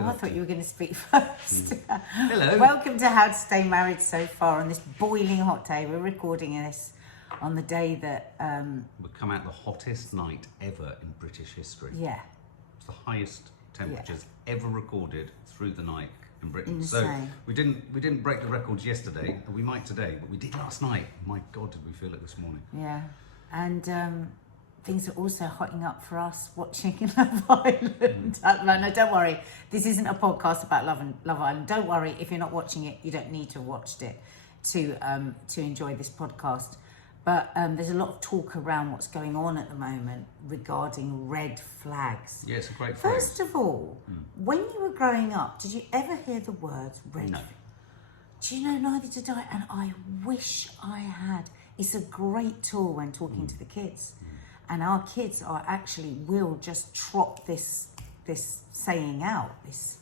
Oh, I thought you were going to speak first. Hello. Welcome to How to Stay Married So Far on this boiling hot day. We're recording this on the day that... We've come out the hottest night ever in British history. Yeah. It's the highest temperatures ever recorded through the night in Britain. Insane. So we didn't break the records yesterday. We might today, but we did last night. My God, did we feel it this morning? Yeah. And things are also hotting up for us watching Love Island. No, don't worry. This isn't a podcast about Love Island. Don't worry. If you're not watching it, you don't need to have watched it to enjoy this podcast. But there's a lot of talk around what's going on at the moment regarding red flags. Yeah, it's a great phrase. First of all, when you were growing up, did you ever hear the words red No. flag? Do you know, neither did I, and I wish I had. It's a great tool when talking to the kids. And our kids will just trot this saying out, this,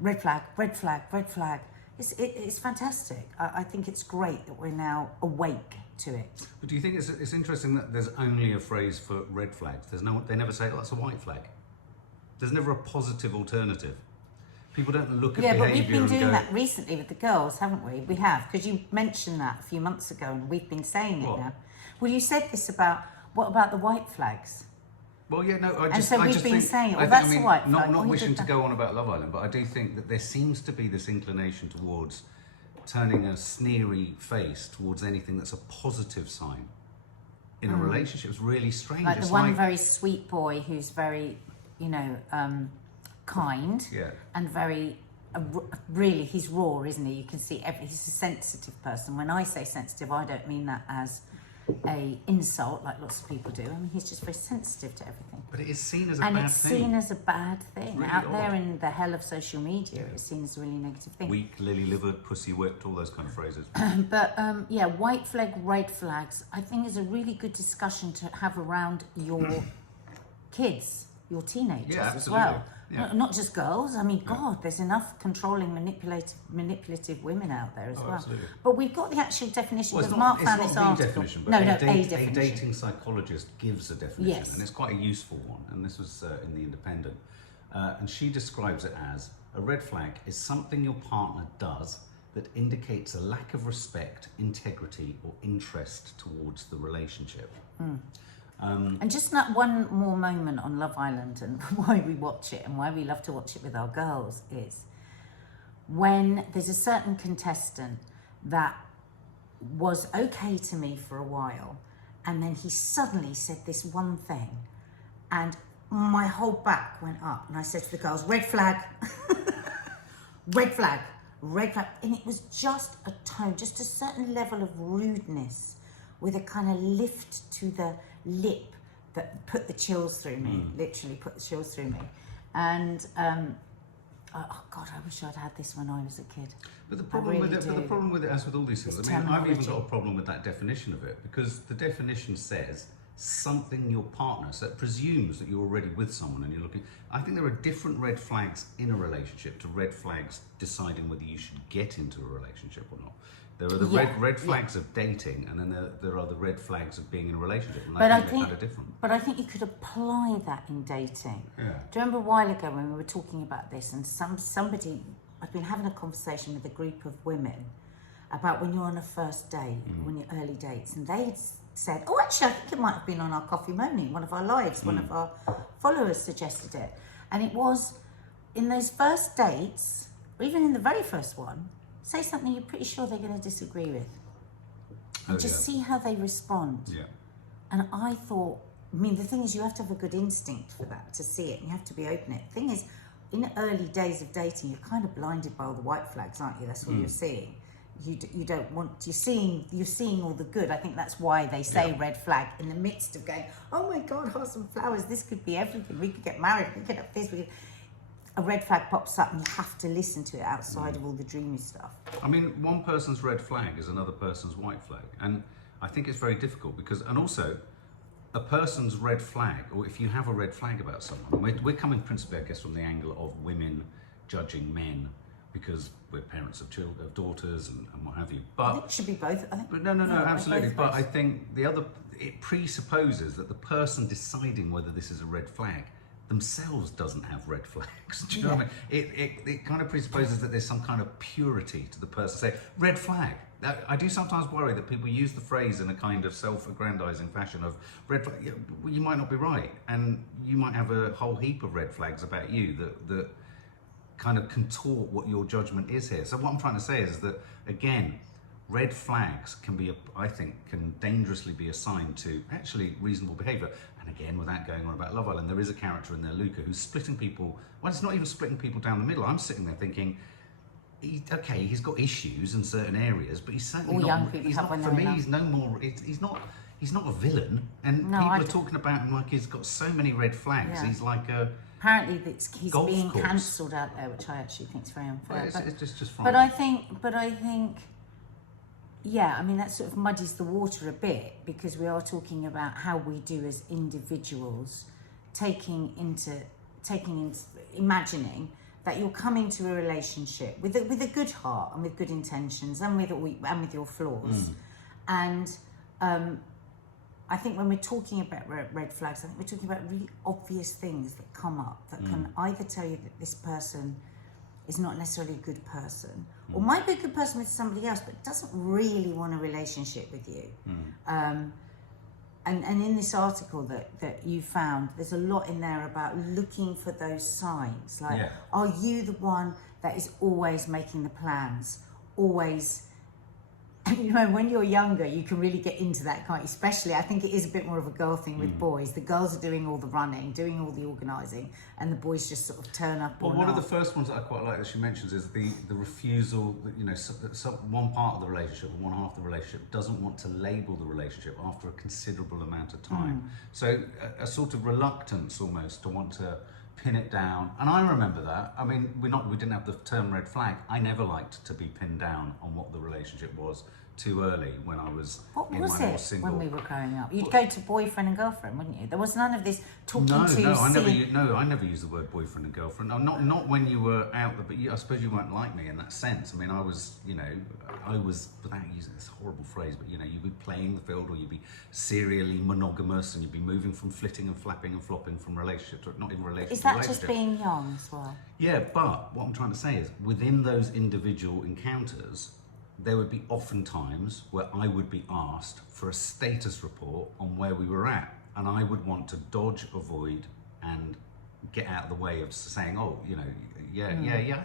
red flag, red flag, red flag. It's fantastic. I think it's great that we're now awake to it. But do you think it's interesting that there's only a phrase for red flags? They never say, oh, that's a white flag. There's never a positive alternative. People don't look at behaviour but we've been and doing go, that recently with the girls, haven't we? We have, because you mentioned that a few months ago, and we've been saying it What? now. Well, you said this about, what about the white flags? well, yeah, no, And so we've been think, saying, I that's think, a white flag. Not Oh, you wishing did to that. go on about Love Island, but I do think that there seems to be this inclination towards turning a sneery face towards anything that's a positive sign in a relationship. It's really strange. Like It's the one very sweet boy who's very, kind yeah. and very, really, he's raw, isn't he? You can see he's a sensitive person. When I say sensitive, I don't mean that as a insult like lots of people do. I mean, he's just very sensitive to everything. But it is seen as a And bad it's thing. seen as a bad thing. really Out there odd. in the hell of social media, it's seen as a really negative thing. Weak, lily-livered, pussy-whipped, all those kind of phrases. But white flag, red flags, I think is a really good discussion to have around your kids, your teenagers Yeah, as absolutely. well. Yeah. Not just girls. I mean, God, there's enough controlling, manipulative women out there as well. Absolutely. But we've got the actual definition, Well, because it's Mark not, found it's this not the article. definition, but No, a definition. dating psychologist gives a definition, Yes. and it's quite a useful one, and this was in The Independent. And she describes it as, a red flag is something your partner does that indicates a lack of respect, integrity, or interest towards the relationship. And just that one more moment on Love Island and why we watch it and why we love to watch it with our girls is when there's a certain contestant that was okay to me for a while, and then he suddenly said this one thing, and my whole back went up, and I said to the girls, red flag, red flag, red flag. And it was just a tone, just a certain level of rudeness with a kind of lift to the lip that put the chills through me, literally put the chills through me. And oh God, I wish I'd had this when I was a kid. But the problem with it, as with all these things, It's I mean, I've even terminology. got a problem with that definition of it, because the definition says something your partner, so it presumes that you're already with someone and you're looking. I think there are different red flags in a relationship to red flags deciding whether you should get into a relationship or not. There are the red flags of dating, and then there are the red flags of being in a relationship, and I think they're kind of different. But I think you could apply that in dating. Yeah. Do you remember a while ago when we were talking about this, and somebody, I've been having a conversation with a group of women about when you're on a first date, when you're early dates, and they said, oh, actually, I think it might have been on our Coffee Moaning, one of our lives, one of our followers suggested it. And it was, in those first dates, or even in the very first one, say something you're pretty sure they're going to disagree with. And just see how they respond. Yeah. And I thought, the thing is, you have to have a good instinct for that, to see it, and you have to be open. The thing is, in the early days of dating, you're kind of blinded by all the white flags, aren't you? That's what you're seeing. You don't want, you're seeing all the good. I think that's why they say red flag in the midst of going, oh my God, hearts and flowers, this could be everything. We could get married, we could have this, a red flag pops up and you have to listen to it outside of all the dreamy stuff. I mean, one person's red flag is another person's white flag, and I think it's very difficult because, and also, a person's red flag, or if you have a red flag about someone, we're coming principally, I guess, from the angle of women judging men because we're parents of children, of daughters, and what have you. But I think it should be both. I think. But no, absolutely. both But ways. I think it presupposes that the person deciding whether this is a red flag themselves doesn't have red flags. Do you know what I mean? It kind of presupposes that there's some kind of purity to the person. Say, red flag. I do sometimes worry that people use the phrase in a kind of self-aggrandizing fashion of red flag. Yeah, well, you might not be right, and you might have a whole heap of red flags about you that kind of contort what your judgment is here. So what I'm trying to say is that, again, red flags I think, can dangerously be assigned to actually reasonable behaviour. And again, without going on about Love Island, there is a character in there, Luca, who's splitting people. Well, it's not even splitting people down the middle. I'm sitting there thinking, he's got issues in certain areas, but he's certainly All not. young people He's have not, when for they're me, young. he's no more. He's not a villain. And No, people I are don't- talking about him like he's got so many red flags. Yeah. He's like a. Apparently, he's Golf being course. cancelled out there, which I actually think is very unfair. Well, it's just but I think, yeah, I mean, that sort of muddies the water a bit, because we are talking about how we do as individuals, imagining that you're coming to a relationship with a good heart and with good intentions and with your flaws. And I think when we're talking about red flags, I think we're talking about really obvious things that come up that can either tell you that this person is not necessarily a good person, or might be a good person with somebody else, but doesn't really want a relationship with you. And in this article that you found, there's a lot in there about looking for those signs. Like, are you the one that is always making the plans, always? You know, when you're younger, you can really get into that, can't you? Especially, I think it is a bit more of a girl thing with boys. The girls are doing all the running, doing all the organising, and the boys just sort of turn up. Well, one of the first ones that I quite like that she mentions is the refusal that, you know, one part of the relationship, or one half of the relationship, doesn't want to label the relationship after a considerable amount of time. So a sort of reluctance almost to want to pin it down. And I remember that. I mean, we didn't have the term red flag. I never liked to be pinned down on what the relationship was too early when I was in my more single. When we were growing up? You'd go to boyfriend and girlfriend, wouldn't you? There was none of this talking I never used the word boyfriend and girlfriend. Not when you were out there, but I suppose you weren't like me in that sense. I mean, I was, without using this horrible phrase, but you'd be playing the field, or you'd be serially monogamous, and you'd be moving from flitting and flapping and flopping from relationship to not even relationship. Is that just being young as well? Yeah, but what I'm trying to say is, within those individual encounters, there would be often times where I would be asked for a status report on where we were at, and I would want to dodge, avoid, and get out of the way of saying, I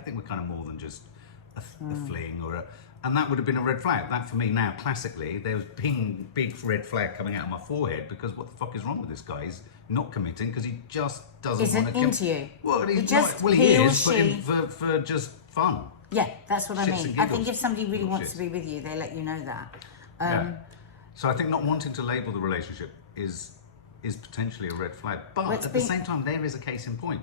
think we're kind of more than just a fling and that would have been a red flag. That, for me now, classically, there was big red flag coming out of my forehead, because what the fuck is wrong with this guy? He's not committing because he just doesn't want to into you. Well, he he is, or she... but for just fun. Yeah, that's what I Shits mean. and I think giggles. if somebody really wants to be with you, they let you know that. So I think not wanting to label the relationship is potentially a red flag. But at the same time, there is a case in point.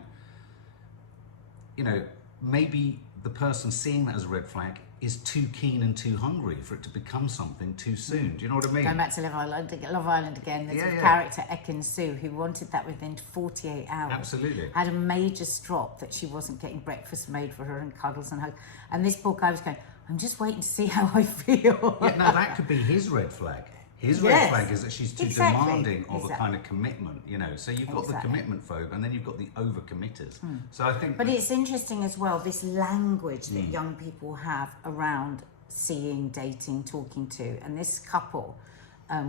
Maybe the person seeing that as a red flag is too keen and too hungry for it to become something too soon. Do you know what I mean? Going back to Love Island again, there's a character, Ekin Sue, who wanted that within 48 hours. Absolutely. Had a major strop that she wasn't getting breakfast made for her and cuddles and hugs. And this poor guy was going, I'm just waiting to see how I feel. Yeah, now that could be his red flag. His red flag is that she's too demanding of a kind of commitment, So you've got the commitment phobe, and then you've got the overcommitters. So I think... But it's interesting as well, this language that young people have around seeing, dating, talking to. And this couple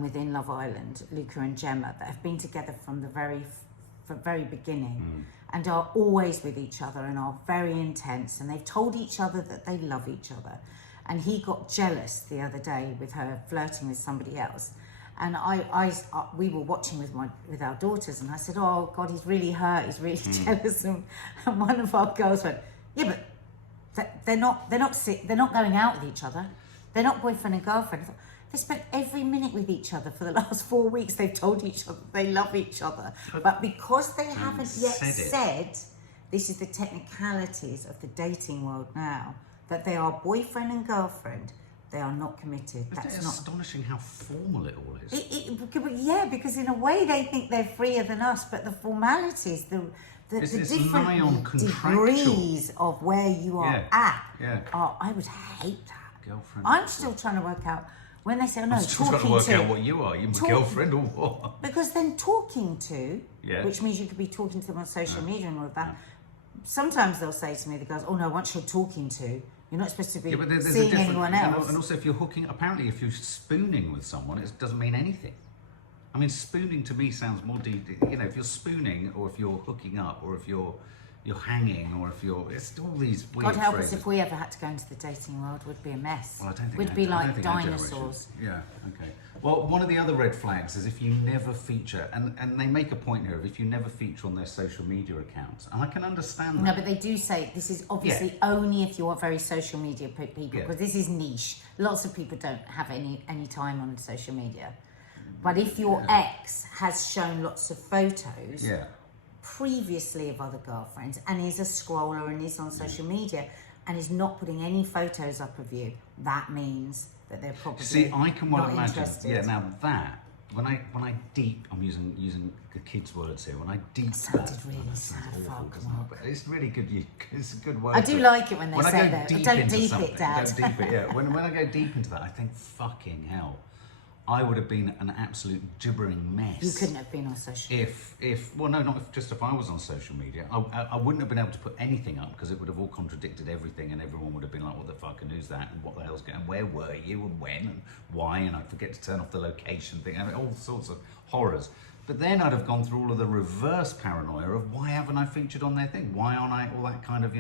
within Love Island, Luca and Gemma, that have been together from the very beginning and are always with each other and are very intense. And they've told each other that they love each other. And he got jealous the other day with her flirting with somebody else. And we were watching with our daughters, and I said, "Oh God, he's really hurt. He's really jealous." And one of our girls went, "Yeah, but they're not going out with each other. They're not boyfriend and girlfriend. They spent every minute with each other for the last 4 weeks. They've told each other they love each other, but because they haven't yet said, this is the technicalities of the dating world now." That they are boyfriend and girlfriend, they are not committed. That's not astonishing how formal it all is. Yeah, because in a way they think they're freer than us, but the formalities, the different degrees of where you are at, I would hate that. Girlfriend. I'm still trying to work out When they say, oh no, I'm still trying to work out what you are. You my girlfriend or what? Because then talking to, Yeah. which means you could be talking to them on social media and all of that. Sometimes they'll say to me, the girls, oh no, once you're talking to, you're not supposed to be seeing anyone else. And also, if you're hooking, apparently, if you're spooning with someone, it doesn't mean anything. I mean, spooning to me sounds more deep. You know, if you're spooning, or if you're hooking up, or if you're hanging, or if you're, it's all these weird God help phrases. us if we ever had to go into the dating world, we'd be a mess. Well, I don't think we'd be like dinosaurs. Yeah, okay. Well, one of the other red flags is if you never feature, and they make a point here of if you never feature on their social media accounts, and I can understand that. No, but they do say this is obviously only if you are very social media people, because this is niche. Lots of people don't have any time on social media. But if your ex has shown lots of photos previously of other girlfriends and is a scroller and is on social media and is not putting any photos up of you, that means that they're probably I can well not imagine. interested. Yeah, now that when I deep, I'm using the kids' words here. When I deep, sounded really sad, but it's really good. It's a good word. I do like it when they say that. Don't deep it, Dad. Don't deep it. Yeah. When I go deep into that, I think fucking hell. I would have been an absolute gibbering mess. You couldn't have been on social media. If I was on social media. I wouldn't have been able to put anything up because it would have all contradicted everything and everyone would have been like, what the fuck and who's that and what the hell's going on, where were you and when and why, and I'd forget to turn off the location thing, I mean, all sorts of horrors. But then I'd have gone through all of the reverse paranoia of why haven't I featured on their thing? Why aren't I, all that kind of,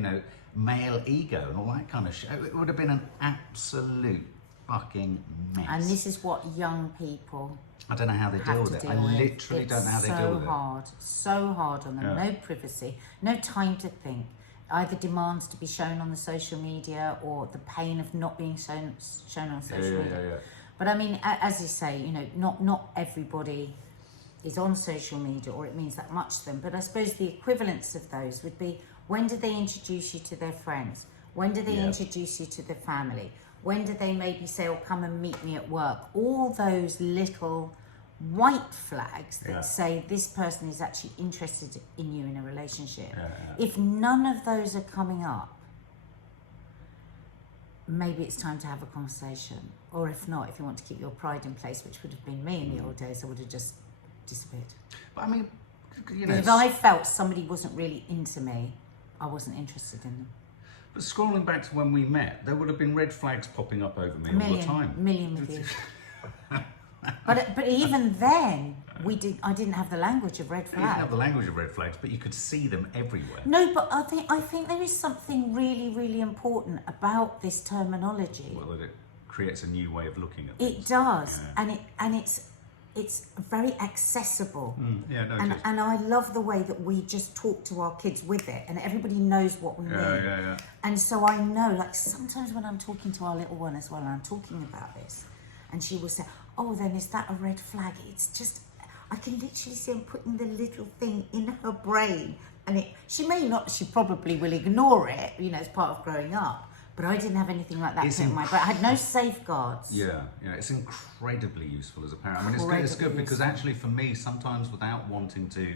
male ego and all that kind of shit. It would have been an absolute fucking mess. And this is what young people I don't know how they deal with it. I literally don't know how they deal with it. So hard on them. No privacy, no time to think. Either demands to be shown on the social media or the pain of not being shown on social media. But I mean, as you say, not everybody is on social media or it means that much to them. But I suppose the equivalents of those would be, when did they introduce you to their friends? When did they introduce you to their family? When did they maybe say, oh, come and meet me at work? All those little white flags that say this person is actually interested in you in a relationship. If none of those are coming up, maybe it's time to have a conversation. Or if not, if you want to keep your pride in place, which would have been me in the old days, I would have just disappeared. But I mean, if I felt somebody wasn't really into me, I wasn't interested in them. But scrolling back to when we met, there would have been red flags popping up over me all the time. A million with you. But even then, I didn't have the language of red flags. You didn't have the language of red flags, but you could see them everywhere. No, but I think there is something really, really important about this terminology. Well, that it creates a new way of looking at things. It does, and it's very accessible. And I love the way that we just talk to our kids with it, and everybody knows what we mean. And so I know, like sometimes when I'm talking to our little one as well, and I'm talking about this, and she will say, oh, then is that a red flag? It's just, I can literally see him putting the little thing in her brain, and she probably will ignore it, as part of growing up. But I didn't have anything like that in my brain. I had no safeguards. Yeah, it's incredibly useful as a parent. I mean, it's good because actually for me, sometimes without wanting to,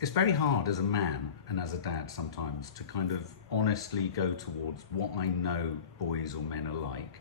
it's very hard as a man and as a dad sometimes to kind of honestly go towards what I know boys or men are like,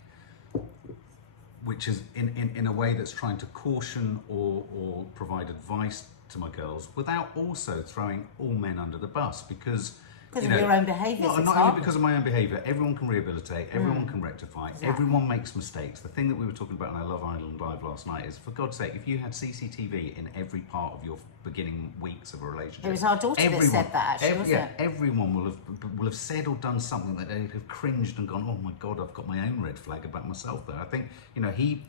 which is in a way that's trying to caution or provide advice to my girls without also throwing all men under the bus because of your own behaviours. Well, not only because of my own behaviour, everyone can rehabilitate, everyone can rectify, everyone makes mistakes. The thing that we were talking about in our Love Island Live last night is, for God's sake, if you had CCTV in every part of your beginning weeks of a relationship. It was our daughter that said that, actually, wasn't it? Everyone will have said or done something that they have cringed and gone, oh my God, I've got my own red flag about myself there. I think,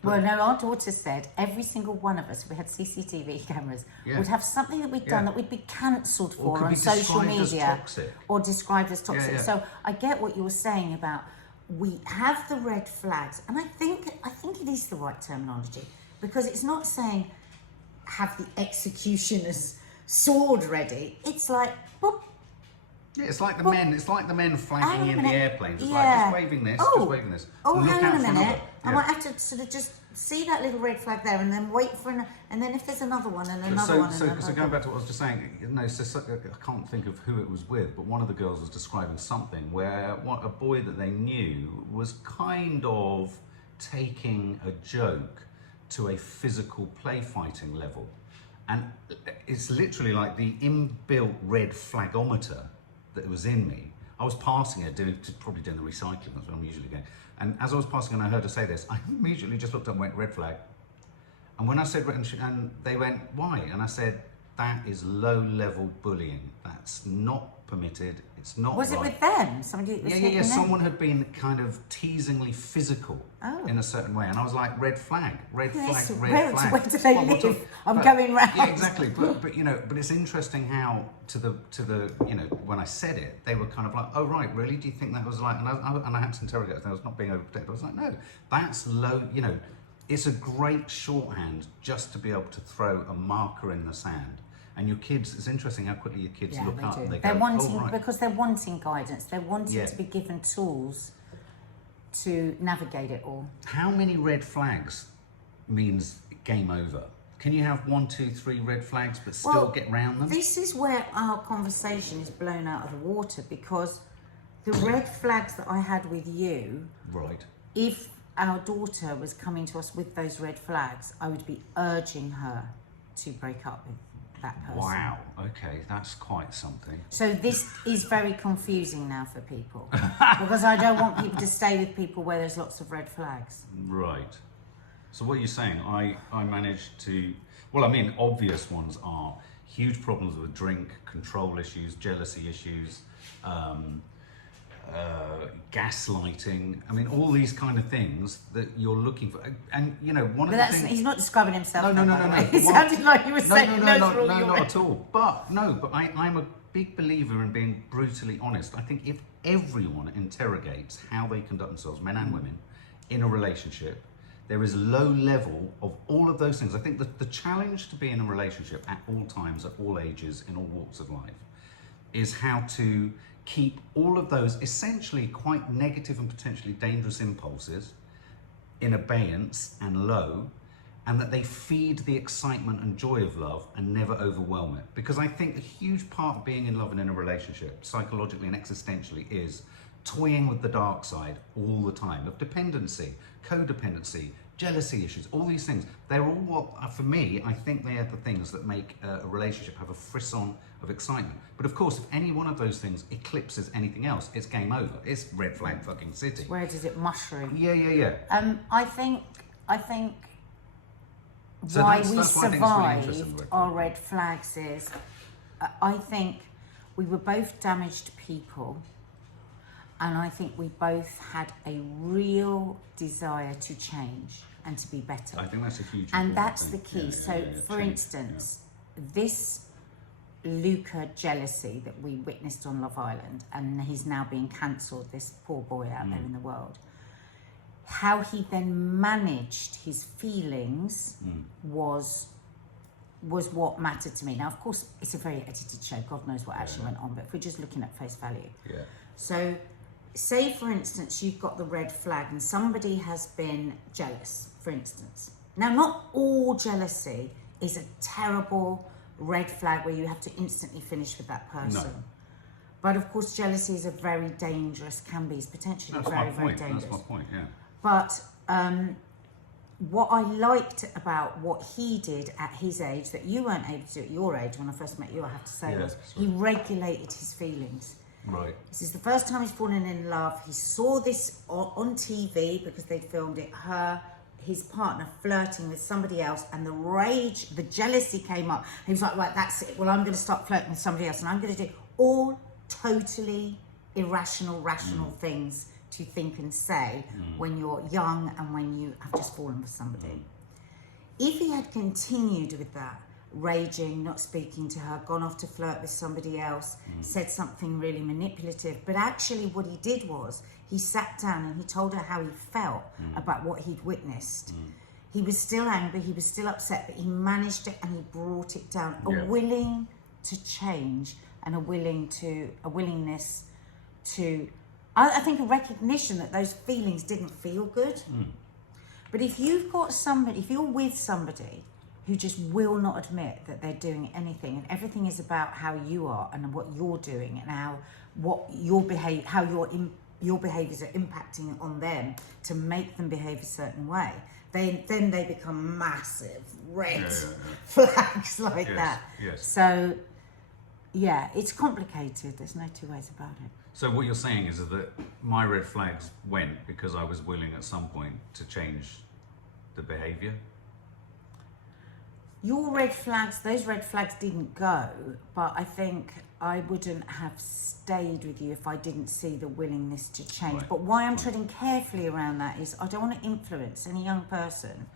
Well, no, our daughter said every single one of us, if we had CCTV cameras, would have something that we'd done that we'd be cancelled for on social media. Or described as toxic. So I get what you were saying about we have the red flags, and I think it is the right terminology, because it's not saying have the executioner's sword ready. It's like, boop. Yeah, it's like the men. It's like the men flagging in the airplanes. It's like just waving this, just waving this. Oh, hang on a minute. I might have to sort of just see that little red flag there, and then wait for and then if there's another one and another one. So going back to what I was just saying, I can't think of who it was with, but one of the girls was describing something where a boy that they knew was kind of taking a joke to a physical play fighting level. And it's literally like the inbuilt red flagometer that was in me. I was passing her, probably doing the recycling, that's what I'm usually doing. And as I was passing and I heard her say this, I immediately just looked up and went, red flag. And when I said, and they went, why? And I said, that is low-level bullying. That's not permitted. It's not Was right. it with them? Somebody was Yeah. Someone had been kind of teasingly physical in a certain way, and I was like, red flag, red flag. Where do they live? I'm going round. Yeah, exactly. But you know, but it's interesting how to the you know, when I said it, they were kind of like, oh right, really? Do you think that was like? And I had to interrogate. I was not being overprotective. I was like, no, that's low. You know, it's a great shorthand just to be able to throw a marker in the sand. And your kids, it's interesting how quickly your kids look up and they they're go, wanting, oh, right. because they're wanting guidance. They're wanting to be given tools to navigate it all. How many red flags means game over? Can you have 1, 2, 3 red flags but still get round them? This is where our conversation is blown out of the water, because the red flags that I had with you, Right. if our daughter was coming to us with those red flags, I would be urging her to break up with that person. Wow, okay, that's quite something. So this is very confusing now for people, because I don't want people to stay with people where there's lots of red flags. Right. So what you're saying, I managed to, well, I mean, obvious ones are huge problems with drink, control issues, jealousy issues, gaslighting. I mean, all these kind of things that you're looking for. And, you know, one of the things... He's not describing himself. No. It sounded like he was saying no, not at all. But I'm a big believer in being brutally honest. I think if everyone interrogates how they conduct themselves, men and women, in a relationship, there is a low level of all of those things. I think that the challenge to be in a relationship at all times, at all ages, in all walks of life, is how to keep all of those essentially quite negative and potentially dangerous impulses in abeyance and low, and that they feed the excitement and joy of love and never overwhelm it. Because I think a huge part of being in love and in a relationship, psychologically and existentially, is toying with the dark side all the time of dependency, codependency, jealousy issues, all these things. They're all what, for me, I think they are the things that make a relationship have a frisson of excitement. But of course, if any one of those things eclipses anything else, it's game over. It's red flag fucking city. Where does it mushroom? Yeah. I think So why that's we why I think it's really interesting, survived our red flags is, I think we were both damaged people, and I think we both had a real desire to change and to be better. I think that's a huge And that's thing. the key. Yeah, So, for change. instance, this Luca jealousy that we witnessed on Love Island, and he's now being cancelled, this poor boy out there in the world, how he then managed his feelings was what mattered to me. Now, of course, it's a very edited show. God knows what actually went on, but if we're just looking at face value. Yeah. So, say, for instance, you've got the red flag and somebody has been jealous, for instance. Now, not all jealousy is a terrible red flag where you have to instantly finish with that person. No. But of course, jealousy is a very dangerous, can be, is potentially very dangerous. That's my point, yeah. But what I liked about what he did at his age, that you weren't able to do at your age when I first met you, I have to say, was he regulated his feelings. Right. This is the first time he's fallen in love. He saw this on TV because they filmed it, his partner flirting with somebody else, and the rage, the jealousy came up. He was like, right, that's it. Well, I'm going to start flirting with somebody else, and I'm going to do all totally irrational, rational things to think and say when you're young and when you have just fallen for somebody. If he had continued with that, raging, not speaking to her, gone off to flirt with somebody else, said something really manipulative, but actually what he did was he sat down and he told her how he felt about what he'd witnessed. He was still angry, he was still upset, but he managed it and he brought it down. A willing to change and a willingness to, I think, a recognition that those feelings didn't feel good. But if you've got somebody, if you're with somebody who just will not admit that they're doing anything, and everything is about how you are and what you're doing and how your behavior, how you're your behaviours are impacting on them to make them behave a certain way, then they become massive red flags like that. Yes. So, yeah, it's complicated. There's no two ways about it. So what you're saying is that my red flags went because I was willing at some point to change the behaviour? Your red flags, those red flags didn't go, but I think I wouldn't have stayed with you if I didn't see the willingness to change. Right. But why I'm treading carefully around that is I don't want to influence any young person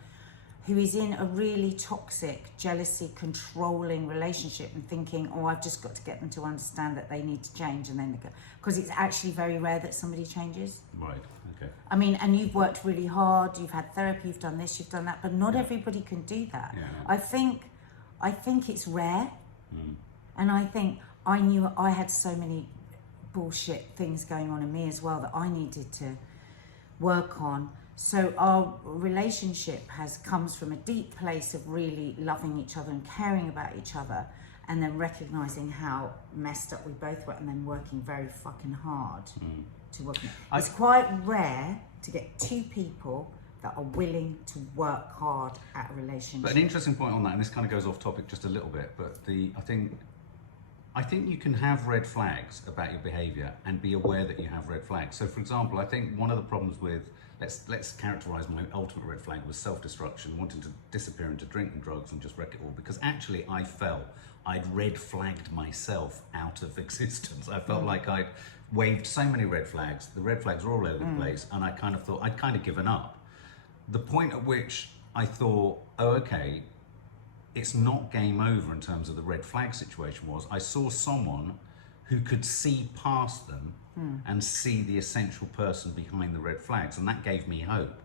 who is in a really toxic, jealousy, controlling relationship and thinking, oh, I've just got to get them to understand that they need to change, and then they go. Because it's actually very rare that somebody changes. Right, okay. I mean, and you've worked really hard, you've had therapy, you've done this, you've done that, but not everybody can do that. Yeah. I think it's rare, and I think I knew I had so many bullshit things going on in me as well that I needed to work on. So our relationship comes from a deep place of really loving each other and caring about each other, and then recognizing how messed up we both were, and then working very fucking hard to work on it. It's quite rare to get two people that are willing to work hard at a relationship. But an interesting point on that, and this kind of goes off topic just a little bit, but I think you can have red flags about your behaviour and be aware that you have red flags. So, for example, I think one of the problems with, let's characterise my ultimate red flag was self-destruction, wanting to disappear into drinking drugs and just wreck it all, because actually I felt I'd red flagged myself out of existence. I felt like I'd waved so many red flags, the red flags were all over the place, and I kind of thought I'd kind of given up. The point at which I thought, oh, okay, it's not game over in terms of the red flag situation was, I saw someone who could see past them and see the essential person behind the red flags, and that gave me hope.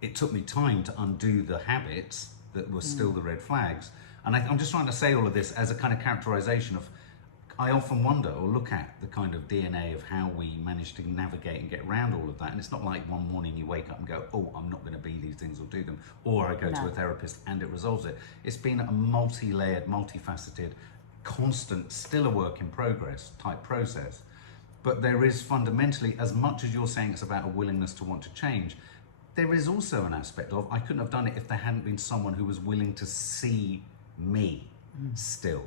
It took me time to undo the habits that were still the red flags, and I'm just trying to say all of this as a kind of characterization of, I often wonder or look at the kind of DNA of how we manage to navigate and get around all of that. And it's not like one morning you wake up and go, oh, I'm not going to be these things or do them. Or I go to a therapist and it resolves it. It's been a multi-layered, multifaceted, constant, still a work in progress type process. But there is fundamentally, as much as you're saying it's about a willingness to want to change, there is also an aspect of, I couldn't have done it if there hadn't been someone who was willing to see me still.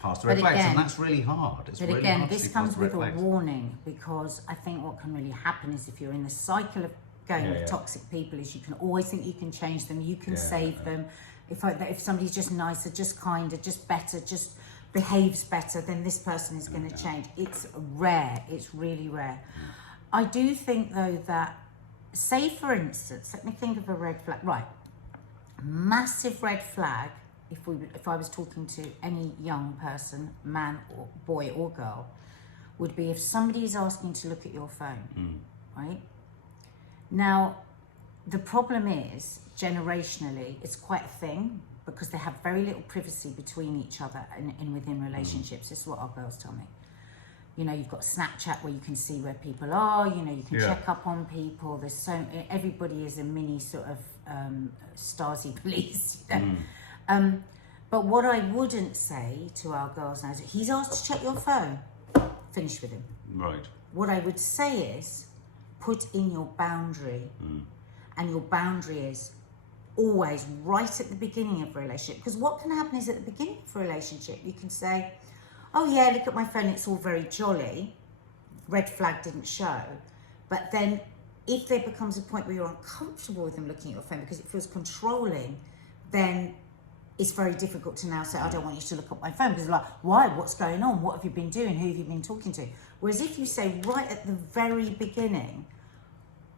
Past the red flags, and that's really hard. It's really hard to this see comes past the with red a flags. warning, because I think what can really happen is if you're in the cycle of going with toxic people, is you can always think you can change them, you can save them. If somebody's just nicer, just kinder, just better, just behaves better, then this person is going to change. It's rare. It's really rare. I do think though that, say for instance, let me think of a red flag. Right, massive red flag. If I was talking to any young person, man or boy or girl, would be if somebody is asking to look at your phone, right? Now, the problem is, generationally, it's quite a thing, because they have very little privacy between each other and within relationships. This is what our girls tell me. You know, you've got Snapchat where you can see where people are, you know, you can check up on people. There's everybody is a mini sort of Stasi police, you know? But what I wouldn't say to our girls now is, he's asked to check your phone, finish with him. Right. What I would say is, put in your boundary, and your boundary is always right at the beginning of a relationship. Because what can happen is, at the beginning of a relationship, you can say, oh yeah, look at my phone, it's all very jolly, red flag didn't show. But then if there becomes a point where you're uncomfortable with them looking at your phone because it feels controlling, then it's very difficult to now say, I don't want you to look at my phone, because like, why? What's going on? What have you been doing? Who have you been talking to? Whereas if you say right at the very beginning,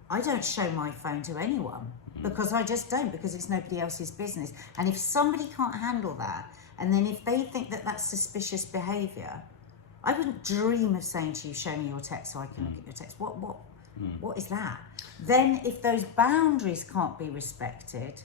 I don't show my phone to anyone, because I just don't, because it's nobody else's business. And if somebody can't handle that, and then if they think that that's suspicious behaviour, I wouldn't dream of saying to you, show me your text so I can look at your text. What is that? Then if those boundaries can't be respected,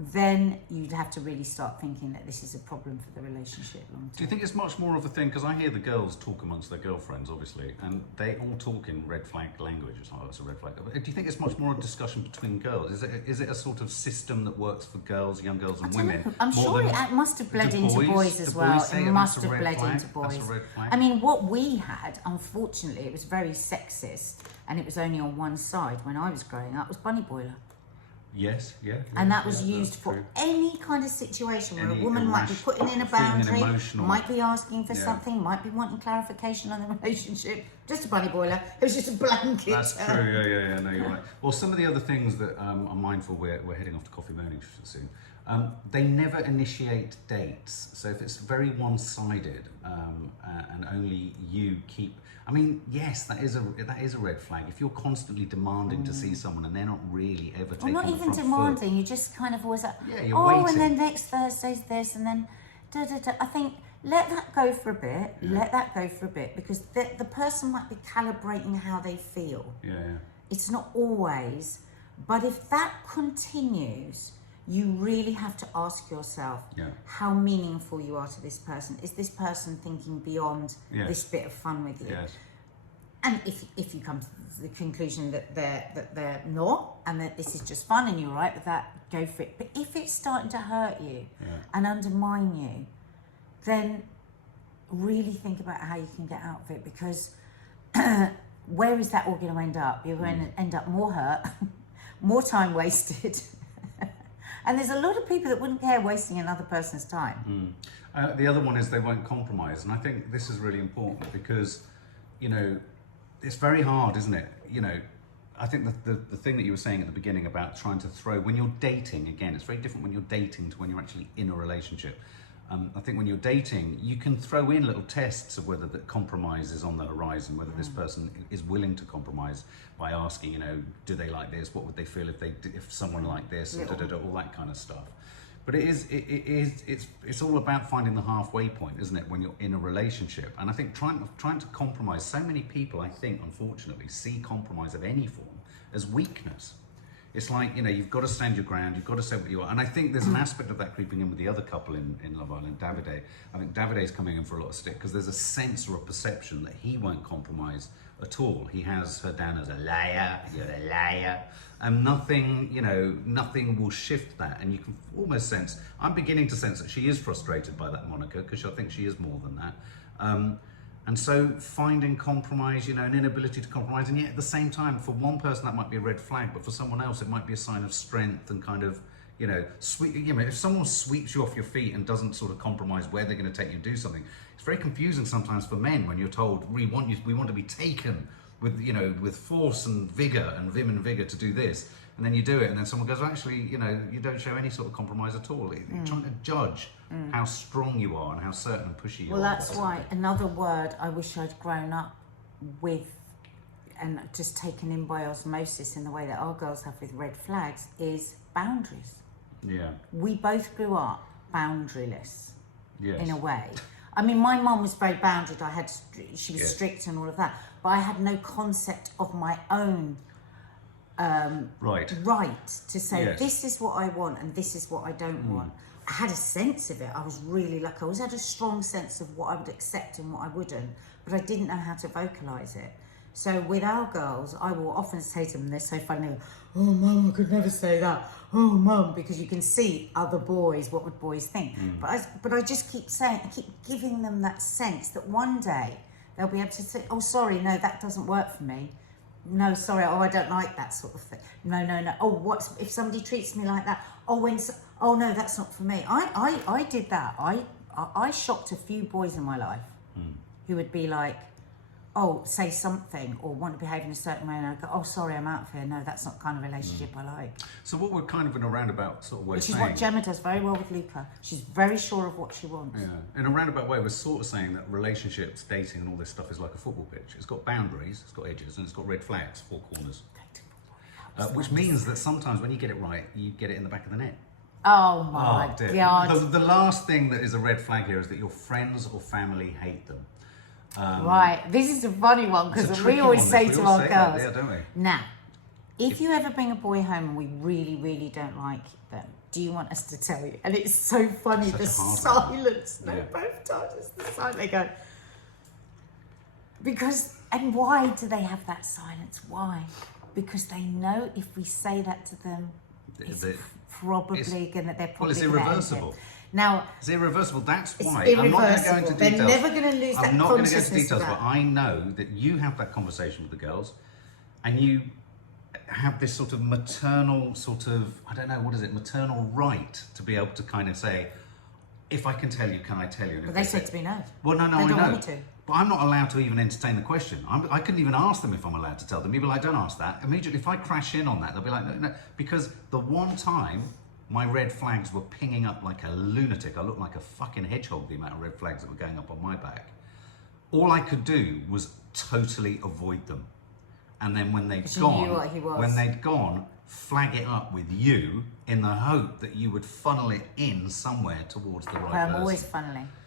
then you'd have to really start thinking that this is a problem for the relationship long term. Do you think it's much more of a thing, because I hear the girls talk amongst their girlfriends, obviously, and they all talk in red flag language. It's like, oh, it's a red flag. Do you think it's much more a discussion between girls? Is it a sort of system that works for girls, young girls and women? I'm sure it must have bled into boys as well. It must have bled into boys. That's a red flag. I mean, what we had, unfortunately, it was very sexist, and it was only on one side when I was growing up, was bunny boiler. Yes, and that was used for any kind of situation where a woman might be putting in a boundary, might be asking for something, might be wanting clarification on the relationship. Just a bunny boiler. It was just a blanket. That's true. Yeah. No, you're right. Well, some of the other things that I'm mindful, we're heading off to coffee morning soon. They never initiate dates. So if it's very one-sided and only you keep. I mean, yes, that is a red flag. If you're constantly demanding to see someone and they're not really ever taking not the even front demanding. foot. You just kind of always like, you're waiting. And then next Thursday's this, and then I think let that go for a bit. Let that go for a bit, because the person might be calibrating how they feel. Yeah. It's not always, but if that continues, you really have to ask yourself how meaningful you are to this person. Is this person thinking beyond this bit of fun with you? Yes. And if you come to the conclusion that they're not, and that this is just fun and you're right with that, go for it. But if it's starting to hurt you and undermine you, then really think about how you can get out of it, because where is that all going to end up? You're going to end up more hurt, more time wasted. And there's a lot of people that wouldn't care wasting another person's time. The other one is they won't compromise. And I think this is really important because, it's very hard, isn't it? I think the thing that you were saying at the beginning about trying to throw, when you're dating, again, it's very different when you're dating to when you're actually in a relationship. I think when you're dating, you can throw in little tests of whether the compromise is on the horizon, whether this person is willing to compromise by asking, do they like this? What would they feel if someone like this? All that kind of stuff. But it's all about finding the halfway point, isn't it? When you're in a relationship, and I think trying to compromise. So many people, I think, unfortunately, see compromise of any form as weakness. It's like, you've got to stand your ground, you've got to say what you are. And I think there's an aspect of that creeping in with the other couple in Love Island, Davide. I think Davide's coming in for a lot of stick because there's a sense or a perception that he won't compromise at all. He has her down as a liar, you're a liar. And nothing will shift that. And you can almost sense, I'm beginning to sense that she is frustrated by that moniker, because I think she is more than that. And so finding compromise, an inability to compromise, and yet at the same time, for one person that might be a red flag, but for someone else it might be a sign of strength and kind of, if someone sweeps you off your feet and doesn't sort of compromise where they're going to take you to do something, it's very confusing sometimes for men when you're told we want to be taken with force and vigor and vim and vigor to do this, and then you do it, and then someone goes, actually, you don't show any sort of compromise at all. You're trying to judge how strong you are and how certain and pushy you are. Well, that's why another word I wish I'd grown up with and just taken in by osmosis in the way that our girls have with red flags is boundaries. Yeah. We both grew up boundaryless in a way. I mean, my mum was very boundaried. She was strict and all of that, but I had no concept of my own right to say this is what I want and this is what I don't want. I had a sense of it. I was really lucky. I always had a strong sense of what I would accept and what I wouldn't, but I didn't know how to vocalise it. So with our girls, I will often say to them, they're so funny, they go, oh mum, I could never say that. Oh mum, because you can see other boys, what would boys think? But I just keep saying, I keep giving them that sense that one day they'll be able to say, oh sorry, no, that doesn't work for me. No, sorry, oh I don't like that sort of thing. No. Oh, what if somebody treats me like that? Oh no, that's not for me. I did that. I shocked a few boys in my life who would be like, oh, say something or want to behave in a certain way, and I go, oh, sorry, I'm out of here. No, that's not the kind of relationship I like. So what we're kind of in a roundabout sort of way Which is what Gemma does very well with Luca. She's very sure of what she wants. Yeah, in a roundabout way, we're sort of saying that relationships, dating and all this stuff is like a football pitch. It's got boundaries, it's got edges, and it's got red flags, four corners. Which means that sometimes when you get it right, you get it in the back of the net. Oh my God. The last thing that is a red flag here is that your friends or family hate them. Right, this is a funny one because we always say to our girls, don't we? now, if you ever bring a boy home and we really, really don't like them, do you want us to tell you? And it's so funny, Such the a hard silence. one. No, Yeah. both times it's the silence. They go, because, and why do they have that silence? Why? Because they know if we say that to them, it's probably going to, they're probably it's gonna end it. irreversible. Now, It's irreversible. That's it's why irreversible. I'm not going to go into They're details. never going to lose that I'm not going to go into consciousness details, of but that. I know that you have that conversation with the girls, and you have this sort of maternal maternal right to be able to kind of say, if I can tell you, can I tell you? And if But they said to me no. well, no, They I don't know. want me to. But I'm not allowed to even entertain the question. I couldn't even ask them if I'm allowed to tell them. You'd be like, don't ask that. Immediately, if I crash in on that, they'll be like, no. Because the one time my red flags were pinging up like a lunatic, I looked like a fucking hedgehog, the amount of red flags that were going up on my back. All I could do was totally avoid them. And then when they'd you knew what he was. gone, flag it up with you in the hope that you would funnel it in somewhere towards the right But person.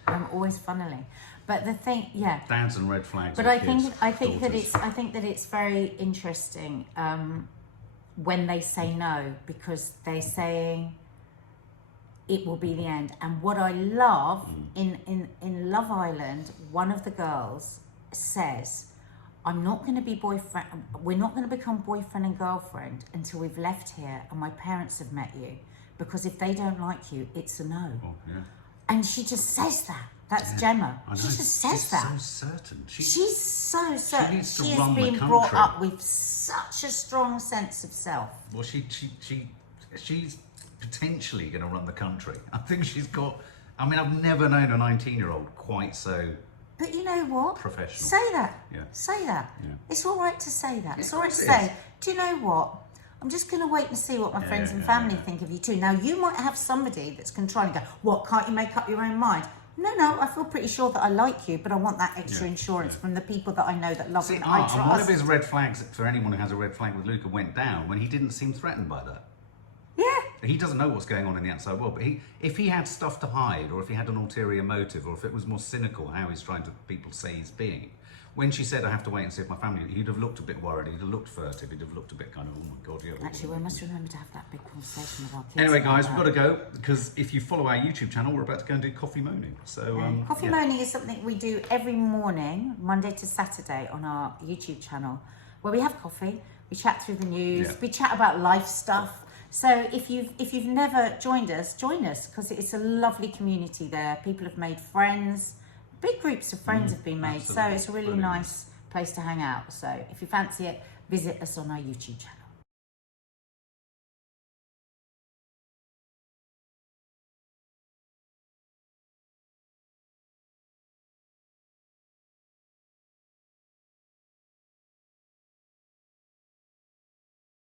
I'm always funneling. But the thing, yeah. Dads and red flags. But with I kids, think daughters. that it's very interesting when they say no, because they're saying it will be the end. And what I love in Love Island, one of the girls says, I'm not going to be boyfriend. We're not going to become boyfriend and girlfriend until we've left here and my parents have met you, because if they don't like you, it's a no. Oh, yeah. And she just says that. That's Gemma. I know. She just says She's that. so certain. She's so certain. needs to She run has the been brought country. up with such a strong sense of self. Well, she's potentially going to run the country. I think she's got. I mean, I've never known a 19-year-old quite so. But you know what? Professional. Say that. Yeah. Say that. Yeah. It's all right to say that. Yeah, It's of all right to course it say, is. do you know what? I'm just going to wait and see what my friends and family think of you too. Now, you might have somebody that's controlling, go, what, can't you make up your own mind? No, I feel pretty sure that I like you, but I want that extra insurance from the people that I know that love me and I and one of trust. his red flags for anyone who has a red flag with Luca went down when he didn't seem threatened by that. Yeah. He doesn't know what's going on in the outside world, but if he had stuff to hide, or if he had an ulterior motive, or if it was more cynical how he's trying to people say he's being, when she said, I have to wait and see if my family, he'd have looked a bit worried, he'd have looked furtive, he'd have looked a bit kind of, oh my God, yeah. Actually, we must remember to have that big conversation with our kids. Anyway, guys, about we've got to go, because if you follow our YouTube channel, we're about to go and do coffee moaning. So, Coffee moaning is something we do every morning, Monday to Saturday, on our YouTube channel, where we have coffee, we chat through the news, we chat about life stuff. So if you've never joined us, join us, because it's a lovely community there. People have made friends, big groups of friends have been made. Absolutely. So it's a really nice place to hang out. So if you fancy it, visit us on our YouTube channel.